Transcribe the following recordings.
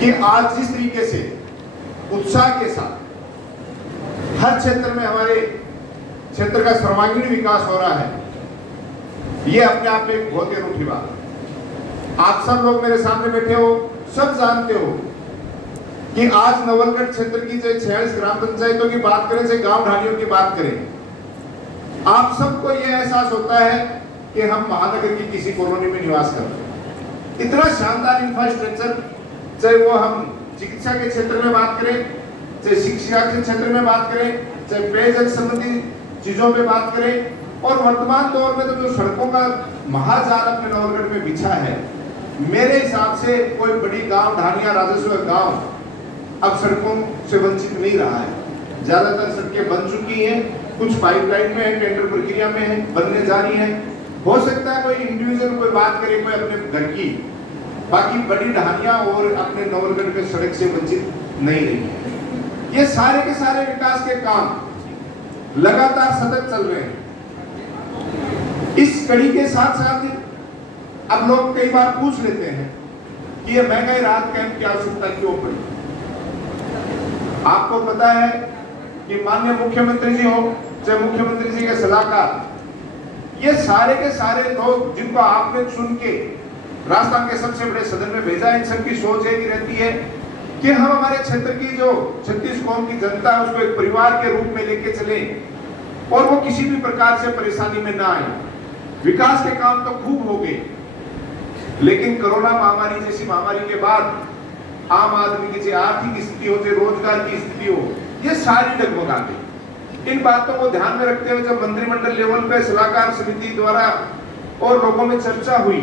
कि आज जिस तरीके से उत्साह के साथ हर क्षेत्र में हमारे क्षेत्र का सर्वांगीण विकास हो रहा है, ये अपने आप में एक बहुत ही अनूठी बात है। आप सब लोग मेरे सामने बैठे हो, सब जानते हो कि आज नवलगढ़ क्षेत्र की चाहे 46 ग्राम पंचायतों की बात करें, चाहे गांव ढाणियों की बात करें, आप सबको यह एहसास होता है कि हम महानगर की किसी कॉलोनी में निवास कर रहे हैं। इतना शानदार इंफ्रास्ट्रक्चर, चाहे वो हम चिकित्सा के क्षेत्र में बात करें, चाहे शिक्षा के क्षेत्र में बात करें, चाहे पेयजल संबंधी चीजों पे बात करें, और वर्तमान दौर में तो जो सड़कों का महाजाल अपने नवलगढ़ में बिछा है, मेरे हिसाब से कोई बड़ी गांव ढाणिया राजस्व गांव अब सड़कों से वंचित नहीं रहा है। ज्यादातर सड़कें बन चुकी हैं, कुछ पाइपलाइन में है, टेंडर प्रक्रिया में है, बनने जा रही है। हो सकता है कोई इंडिविजुअल कोई बात करे कोई अपने घर की, बाकी बड़ी ढाणियां और अपने नवलगढ़ के सड़क से वंचित नहीं रही है। ये सारे के सारे विकास के काम लगातार सतत चल रहे हैं। इस कड़ी के साथ साथ अब लोग कई बार पूछ लेते हैं कि ये महंगाई राहत कैंप की आवश्यकता क्यों पड़ी। आपको पता है कि माननीय मुख्यमंत्री जी हो, चाहे मुख्यमंत्री जी के सलाहकार, ये सारे के सारे लोग जिनको आपने चुन के राजस्थान के सबसे बड़े सदन में भेजा, इन सबकी सोच एक ही रहती है कि हम हमारे क्षेत्र की जो 36 कौम की जनता है उसको एक परिवार के रूप में लेके चले और वो किसी भी प्रकार से परेशानी में ना आए। विकास के काम तो खूब हो गए, लेकिन कोरोना महामारी जैसी महामारी के बाद आम आदमी की चाहे आर्थिक स्थिति हो, चाहे रोजगार की स्थिति हो, ये सारी डगमगा गई। इन बातों को ध्यान में रखते हुए जब मंत्रिमंडल लेवल पे सलाहकार समिति द्वारा और लोगों में चर्चा हुई,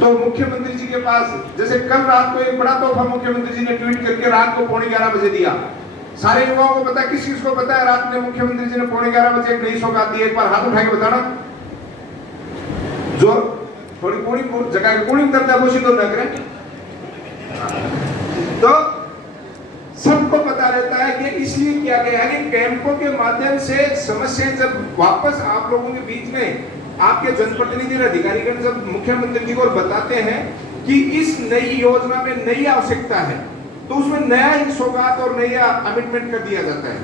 तो मुख्यमंत्री जी के पास, जैसे कल रात को एक बड़ा तोहफा मुख्यमंत्री जी ने ट्वीट करके रात को 11:15 बजे दिया। सारे युवाओं को पता है, किस चीज को पता है? रात में मुख्यमंत्री जी ने 11:15 बजे एक नई सौगात दी। एक बार हाथ उठा के बताना जो थोड़ी कोणी जगह की कोणी करता है, तो न करें। तो सबको पता रहता है कि इसलिए किया गया है कि कैंपों के माध्यम से समस्याएं जब वापस आप लोगों के बीच में आपके जनप्रतिनिधि और अधिकारीगण जब मुख्यमंत्री जी को बताते हैं कि इस नई योजना में नई आवश्यकता है, तो उसमें नया ही सौगात और नया अमिटमेंट कर दिया जाता है।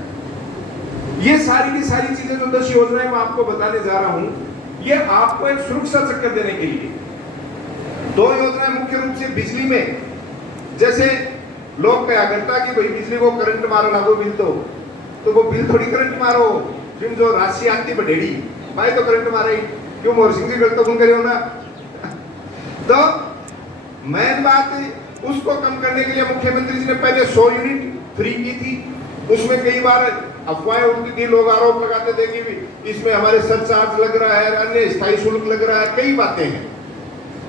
ये सारी की सारी चीजें जो 10 योजनाएं मैं आपको बताने जा रहा हूं, ये आपको एक सुरक्षा चक्कर देने के लिए। 2 योजनाएं मुख्य रूप से बिजली में, जैसे लोग क्या करता कि भाई बिजली को करंट मारो ना, वो बिल तो वो बिल थोड़ी करंट मारो, फिर जो राशि आती बढ़ेड़ी भाई तो करंट मारे क्यों, मोर सिंह जी गलत तुम करे ना। तो मेन बात उसको कम करने के लिए मुख्यमंत्री जी ने पहले 100 यूनिट फ्री की थी। उसमें कई बार अफवाहें उड़ती थी, लोग आरोप लगाते थे कि इसमें हमारे सरचार्ज लग रहा है, अन्य स्थायी शुल्क लग रहा है, कई बातें हैं।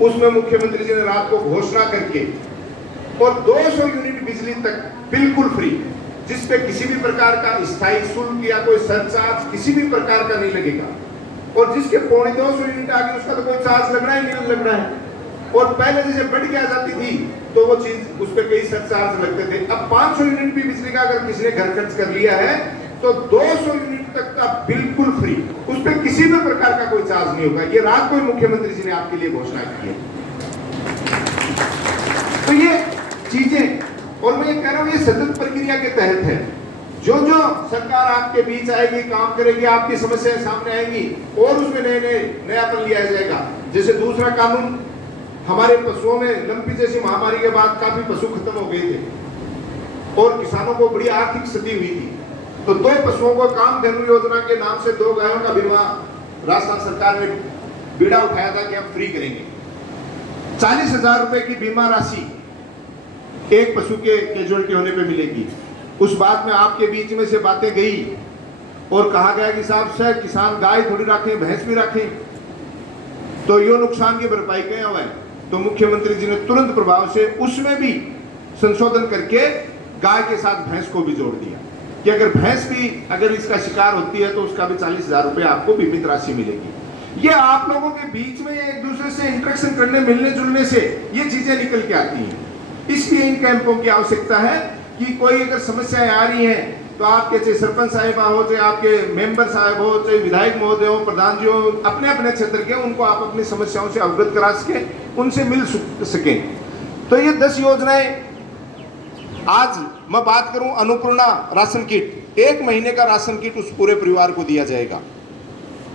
उसमें मुख्यमंत्री जी ने रात को घोषणा करके और 200 यूनिट बिजली तक बिल्कुल फ्री, जिसपे किसी भी प्रकार का स्थायी शुल्क या कोई सरचार्ज किसी भी प्रकार का नहीं लगेगा, और जिसके 250 यूनिट आगे उसका तो कोई चार्ज लगना ही नहीं लगना है। और पहले जैसे बढ़ के आ जाती थी तो वो चीज उस पर कई सरचार्ज लगते थे। अब 500 यूनिट भी बिजली का अगर किसी ने घर खर्च कर लिया है तो 200 यूनिट तक का बिल्कुल फ्री, उस पर किसी भी प्रकार का कोई चार्ज नहीं होगा। ये रात को मुख्यमंत्री जी ने आपके लिए घोषणा की है। तो ये चीजें, और मैं ये कह रहा हूं, ये सतत प्रक्रिया के तहत है। जो जो सरकार आपके बीच आएगी, काम करेगी, आपकी समस्याएं सामने आएंगी और उसमें नयापन लिया जाएगा। जैसे दूसरा कानून, हमारे पशुओं में लंपी जैसी महामारी के बाद काफी पशु खत्म हो गए थे और किसानों को बड़ी आर्थिक क्षति हुई थी, तो 2 पशुओं को कामधेनु योजना के नाम से 2 गायों का बीमा राजस्थान सरकार ने बीड़ा उठाया था कि हम फ्री करेंगे। 40,000 रुपए की बीमा राशि एक पशु के कैजुअलिटी होने पे मिलेगी। उस बात में आपके बीच में से बातें गई और कहा गया कि साहब से किसान गाय थोड़ी रखें, भैंस भी रखें, तो यो नुकसान की भरपाई क्या हुआ है। तो मुख्यमंत्री जी ने तुरंत प्रभाव से उसमें भी संशोधन करके गाय के साथ भैंस को भी जोड़ दिया कि अगर भैंस भी अगर इसका शिकार होती है तो उसका भी 40,000 रुपए आपको बीमित राशि मिलेगी। ये आप लोगों के बीच में एक दूसरे से इंटरेक्शन करने, मिलने जुलने से ये चीजें निकल के आती हैं। इसलिए इन कैंपों की आवश्यकता है कि कोई अगर समस्याएं आ रही हैं तो आपके चाहे सरपंच साहिबा हो, चाहे आपके मेंबर साहब हो, चाहे विधायक महोदय हो, प्रधान जी हो, अपने अपने क्षेत्र के, उनको आप अपनी समस्याओं से अवगत करा सके, उनसे मिल सकें। तो ये 10 योजनाएं, आज मैं बात करूं अन्नपूर्णा राशन किट, 1 महीने का राशन किट उस पूरे परिवार को दिया जाएगा।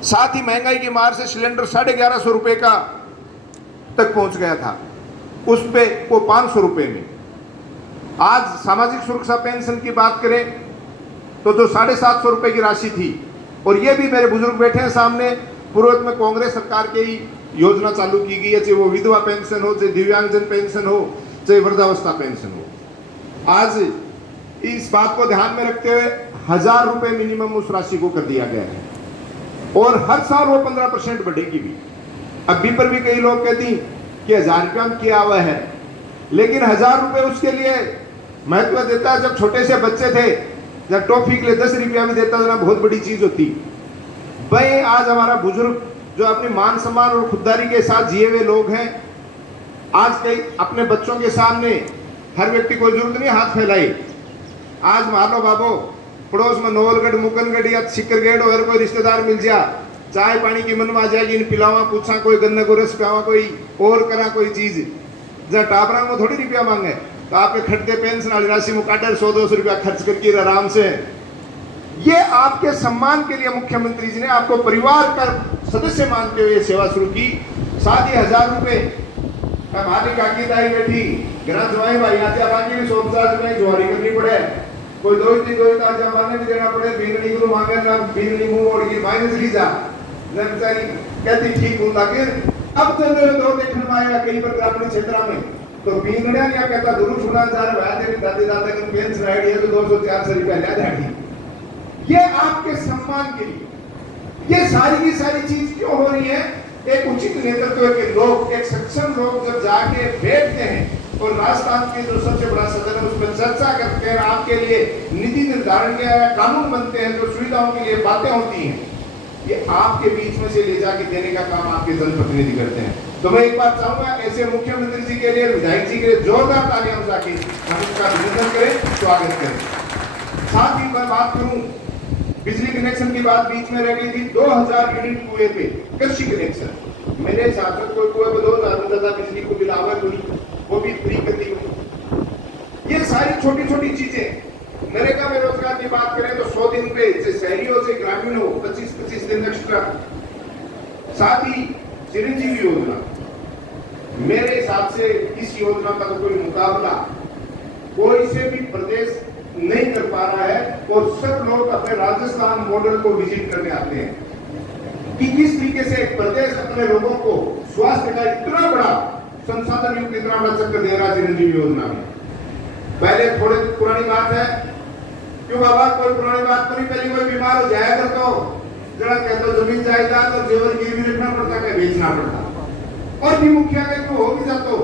साथ ही महंगाई की मार से सिलेंडर 1150 रुपए का तक पहुंच गया था, उस पे वो 500 रुपए में। आज सामाजिक सुरक्षा पेंशन की बात करें तो जो 750 रुपए की राशि थी, और ये भी मेरे बुजुर्ग बैठे हैं सामने, पूर्व में कांग्रेस सरकार की ही योजना चालू की गई है, चाहे वो विधवा पेंशन हो, चाहे दिव्यांगजन पेंशन हो, चाहे वृद्धावस्था पेंशन हो। आज इस बात को ध्यान में रखते हुए 1000 रुपए मिनिमम उस राशि को कर दिया गया है, और हर साल वो 15% बढ़ेगी भी। अभी पर भी कई लोग कहती कि 1000 रुपया में किया हुआ है, लेकिन 1000 रुपए उसके लिए महत्व देता है। जब छोटे से बच्चे थे, जब टॉफी के लिए 10 रुपया भी देता था, बहुत बड़ी चीज होती। भाई आज हमारा बुजुर्ग जो अपने मान सम्मान और खुददारी के साथ जिए हुए लोग हैं, आज कई अपने बच्चों के सामने हर व्यक्ति को जरूरत नहीं हाथ फैलाए। आज मान लो बाबो पड़ोस में नोवलगढ़, मुकनगढ़ या सिकरगढ़ और कोई रिश्तेदार मिल जा, चाय पानी की मनवा जाएगी, इन पिलावा पूछा, कोई गन्ने को रस पियावा, कोई और करा कोई चीज, जहाँ टाबरा में थोड़ी रुपया मांगे, तो आपके खटते पेंशन वाली राशि में काटर 100-200 रुपया खर्च करके आराम से। ये आपके सम्मान के लिए मुख्यमंत्री जी ने आपको परिवार का सदस्य मानते हुए सेवा शुरू की। साथ ही 1000 रुपए हमारी काकी ताई बैठी ग्राम जवाई भाई आजा बाकी भी 150 रुपए जोड़ी करनी पड़े, कोई दो तार जमाने में देना पड़े, बींगड़ी गुरु मांगे ना, बींगड़ी मुंह ओढ़ के माइनस ली जा, बेचारी कहती ठीक हूं, ताकि अब तो दो देखने में आएगा कई पर ग्रामीण क्षेत्र में तो बींगड़िया क्या कहता गुरु सुना जा रहा है, तेरी दादी दादा का पेंशन आईडी है तो 200-400 रुपया ले जाएगी। ये आपके सम्मान के लिए ये सारी की सारी चीज क्यों हो रही है? एक उचित नेतृत्व के लोग, एक सक्षम लोग जब जाके बैठते हैं और राजस्थान के जो सबसे बड़ा सदन है उसमें चर्चा करते हैं, आपके लिए नीति निर्धारण के कानून बनते हैं, जो सुविधाओं के लिए बातें होती हैं, ये आपके बीच में से ले जाके देने का काम आपके जनप्रतिनिधि करते हैं। तो मैं एक बात चाहूंगा, ऐसे मुख्यमंत्री जी के लिए, विधायक जी के लिए जोरदार तालियां बजा के हम इसका अभिनंदन करें, स्वागत करें। साथ ही मैं बात करूं, बिजली कनेक्शन की बात बीच में रह गई थी। 2000 यूनिट कुएं पे कृषि कनेक्शन, मेरे हिसाब से कोई कुएं पे 2000 में ज्यादा बिजली को बिल आवे कोई, वो भी फ्री कर दी। ये सारी छोटी छोटी चीजें, नरेगा में रोजगार की बात करें तो 100 दिन पे शहरियों से ग्रामीण हो 25-25 दिन एक्स्ट्रा। साथ ही चिरंजीवी योजना, मेरे हिसाब से इस योजना का तो कोई मुकाबला कोई से भी प्रदेश नहीं कर पा रहा है, और सब लोग अपने राजस्थान मॉडल को विजिट करने आते हैं कि किस तरीके से प्रदेश अपने लोगों को स्वास्थ्य का इतना बड़ा संसाधन युक्त इतना बड़ा चक्कर दे रहा है चिरंजीवी योजना में। पहले थोड़े पुरानी बात है, क्यों बाबा कोई पुरानी बात तो नहीं, पहले कोई बीमार हो जाए तो जरा कहते जमीन जायदाद और जेवर गिरवी रखना पड़ता है, बेचना पड़ता, और भी मुखिया के क्यों हो भी जातो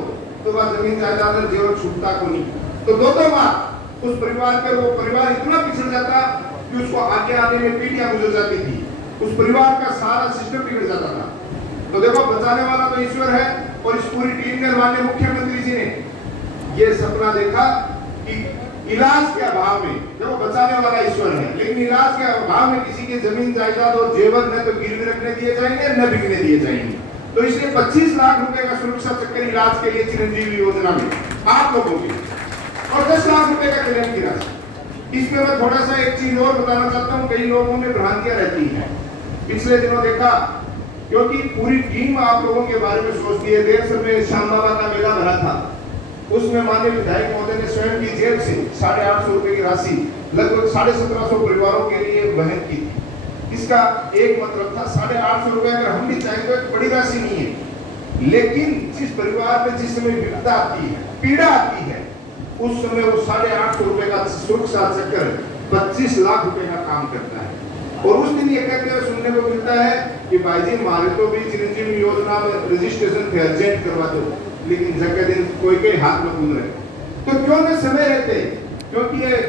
तो बात जमीन जायदाद और जेवर छूटता को नहीं, तो दो बार उस परिवार पे वो परिवार इतना पिछड़ जाता कि उसको आगे आने में पीढ़ियां गुजर जाती थी, उस परिवार का सारा सिस्टम बिगड़ जाता था। तो देखो बचाने वाला तो ईश्वर है, और इस पूरी टीम ने, माननीय मुख्यमंत्री जी ने ये सपना देखा कि इलाज के अभाव में, देखो बचाने वाला ईश्वर है, लेकिन इलाज के अभाव में किसी की जमीन जायदाद और जेवर न तो गिरवी रखने दिए जाएंगे न बिकने दिए जाएंगे। तो इसलिए 25 लाख रुपए का सुरक्षा चक्कर इलाज के लिए चिरंजीवी योजना में आप लोगों की, और 10 लाख रुपए का क्लेम की राशि। इसमें मैं थोड़ा सा एक चीज और बताना चाहता हूँ, कई लोगों में भ्रांतियां रहती हैं। पिछले दिनों देखा, क्योंकि पूरी टीम आप लोगों के बारे में सोचती है, देर में श्याम बाबा का मेला भरा था, उसमें माननीय विधायक महोदय ने स्वयं की जेब से 850 रुपए की राशि लगभग 1750 परिवारों के लिए वहन की थी। इसका एक मतलब था 850 रुपए, अगर हम भी चाहें तो एक बड़ी राशि नहीं है, लेकिन जिस परिवार में जिस समय विपदा आती है, पीड़ा आती है, उस समय वो 850 रुपए का सुरक्षा चक्कर 25 लाख रुपए का काम करता है। और उस दिन ये कहते हुए सुनने को मिलता है कि भाई जी हमारे तो भी चिरंजीवी योजना में रजिस्ट्रेशन थे, अर्जेंट करवा दो, लेकिन जगह दिन कोई के हाथ में घूम रहे, तो क्यों न समय रहते? क्योंकि ये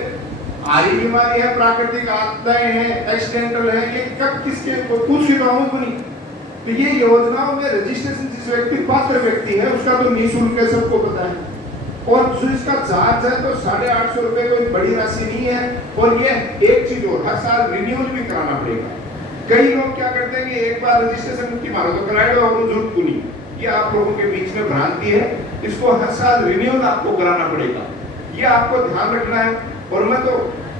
आरी बीमारी है, प्राकृतिक आपदाएं हैं, एक्सीडेंटल है, ये कब किसके कुछ की तो नहीं। तो ये योजनाओं में रजिस्ट्रेशन जिस व्यक्ति पात्र व्यक्ति है उसका तो निःशुल्क है, सबको पता है, और जो इसका चार्ज है तो 850 रुपए कोई बड़ी राशि नहीं है। और ये एक चीज और, हर साल रिन्यूअल भी कराना पड़ेगा। कई लोग क्या करते हैं कि एक बार रजिस्ट्रेशन की मारो तो कराएगा और जरूरत को नहीं, ये आप लोगों के बीच में भ्रांति है। इसको हर साल रिन्यूअल आपको कराना पड़ेगा। ये आपको ध्यान रखना है। और मैं तो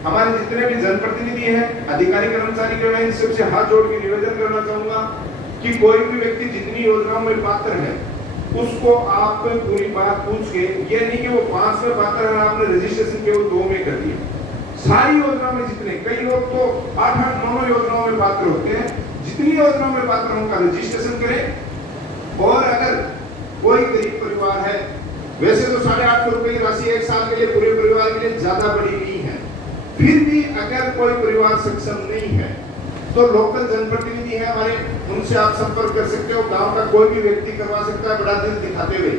हमारे जितने भी जनप्रतिनिधि हैं, अधिकारी कर्मचारी के मैं इन सबसे हाथ जोड़ के निवेदन करना चाहूंगा कि कोई भी व्यक्ति जितनी योजनाओं में पात्र है उसको आप पूरी बात पूछ के, ये नहीं कि वो 5 में पात्र है आपने रजिस्ट्रेशन केवल 2 में कर दिया। सारी योजनाओं में जितने, कई लोग तो 8-8, 9 योजनाओं में पात्र होते हैं, जितनी योजनाओं में पात्र हैं उनका रजिस्ट्रेशन करें। और अगर कोई गरीब परिवार है, वैसे तो 850 रुपए की राशि एक साल के लिए पूरे परिवार के लिए ज्यादा बड़ी नहीं है, फिर भी अगर कोई परिवार सक्षम नहीं है तो लोकल जनप्रतिनिधि है हमारे, उनसे आप संपर्क कर सकते हो। गांव का कोई भी व्यक्ति करवा सकता है बड़ा दिल दिखाते हुए,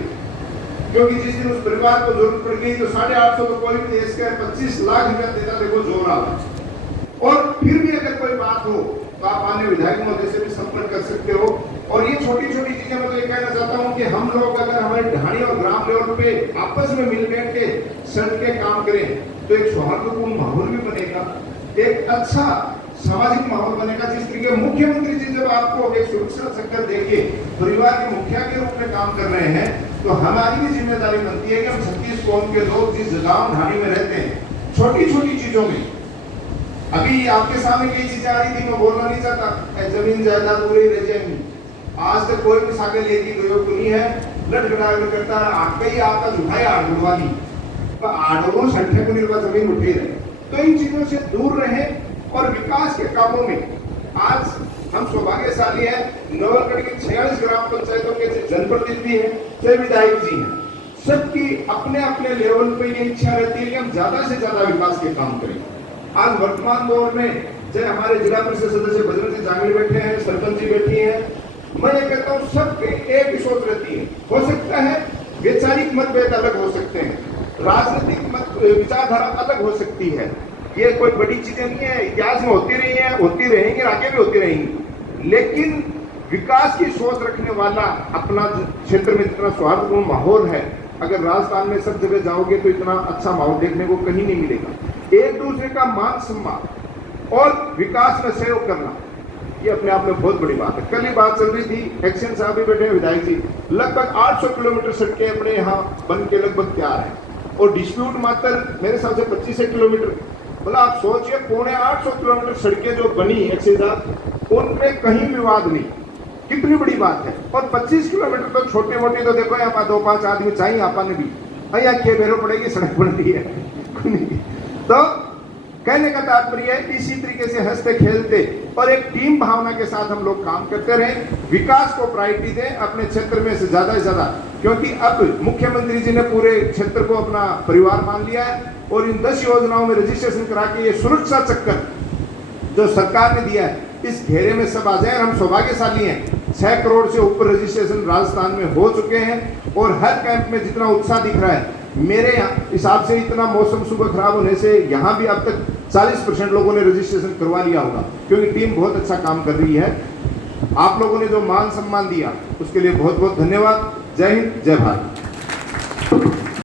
क्योंकि जिस दिन उस परिवार को जरूरत पड़ गई तो 850 तो कोई भी देश का 25 लाख रुपया देता, देखो जोर आवा। और फिर भी अगर कोई बात हो तो आप माननीय विधायक महोदय से भी संपर्क कर सकते हो। और ये छोटी छोटी चीजें मैं तो ये कहना चाहता हूँ कि हम लोग अगर हमारे ढाणी और ग्राम लेवल पे आपस में मिल बैठ के सड़के काम करें तो एक सौहार्दपूर्ण माहौल भी बनेगा, एक अच्छा सामाजिक माहौल बनेगा। जिस तरीके मुख्यमंत्री जी जब आपको एक सुरक्षा चक्कर देके परिवार के मुखिया के रूप में काम कर रहे हैं, तो हमारी भी जिम्मेदारी बनती है कि हम 36 कौम के लोग जिस जगह ढाणी में रहते हैं, छोटी छोटी चीजों में, अभी आपके सामने कई चीजें आ रही थी, मैं बोलना नहीं चाहता, जमीन जायदाद पूरी रह जाएंगी। आज तक कोई भी सागर लेके गयो को नहीं है, लटखड़ा करता कई आपका झुकाया आड़वा दी, आड़वों संख्या को निर्वाचन जमीन उठे रहे। तो इन चीजों से दूर रहे और विकास के कामों में आज हम सौभाग्यशाली हैं। नवलगढ़ की 46 ग्राम पंचायतों के जनप्रतिनिधि हैं, चाहे विधायक जी हैं, सबकी अपने अपने लेवल पे ये इच्छा रहती है कि हम ज्यादा से ज्यादा विकास के काम करें। आज वर्तमान दौर में चाहे हमारे जिला परिषद सदस्य बजरंग जी जांगड़ी बैठे हैं, सरपंच जी बैठी हैं, मैं ये कहता हूँ सबके एक ही सोच रहती है। हो सकता है वैचारिक मतभेद अलग हो सकते हैं, राजनीतिक विचारधारा अलग हो सकती है, ये कोई बड़ी चीजें नहीं है, इतिहास में होती रही है, होती रहेंगी, आगे भी होती रहेंगी। लेकिन विकास की सोच रखने वाला अपना क्षेत्र में जितना सौहार्दपूर्ण माहौल है, अगर राजस्थान में सब जगह जाओगे तो इतना अच्छा माहौल देखने को कहीं नहीं मिलेगा। एक दूसरे का मान सम्मान और विकास में सहयोग करना, ये अपने आप में बहुत बड़ी बात है। कल ही बात चल रही थी, एक्शन साहब भी बैठे हैं, विधायक जी, लगभग 800 किलोमीटर सड़कें अपने यहाँ बन के लगभग तैयार है और डिस्प्यूट मात्र मेरे हिसाब से 25 किलोमीटर। मतलब आप सोचिए 850 किलोमीटर सड़कें जो बनी एक्शन साहब, उनमें कहीं विवाद नहीं, कितनी बड़ी बात है। और 25 किलोमीटर तो छोटे मोटे तो देखो यहाँ 2-5 आदमी चाहिए आपने भी, भैया क्या बेरो पड़ेगी, सड़क बन रही है। तो कहने का तात्पर्य है इसी तरीके से हंसते खेलते और एक टीम भावना के साथ हम लोग काम करते रहें, विकास को प्रायोरिटी दें अपने क्षेत्र में से ज्यादा से ज्यादा, क्योंकि अब मुख्यमंत्री जी ने पूरे क्षेत्र को अपना परिवार मान लिया है और इन 10 योजनाओं में रजिस्ट्रेशन करा के ये सुरक्षा चक्कर जो सरकार ने दिया है, इस घेरे में सब आ जाए। हम सौभाग्यशाली हैं, 6 करोड़ से ऊपर रजिस्ट्रेशन राजस्थान में हो चुके हैं और हर कैंप में जितना उत्साह दिख रहा है, मेरे हिसाब से इतना मौसम सुबह खराब होने से यहाँ भी अब तक 40% लोगों ने रजिस्ट्रेशन करवा लिया होगा, क्योंकि टीम बहुत अच्छा काम कर रही है। आप लोगों ने जो मान सम्मान दिया उसके लिए बहुत बहुत धन्यवाद। जय हिंद, जय भारत।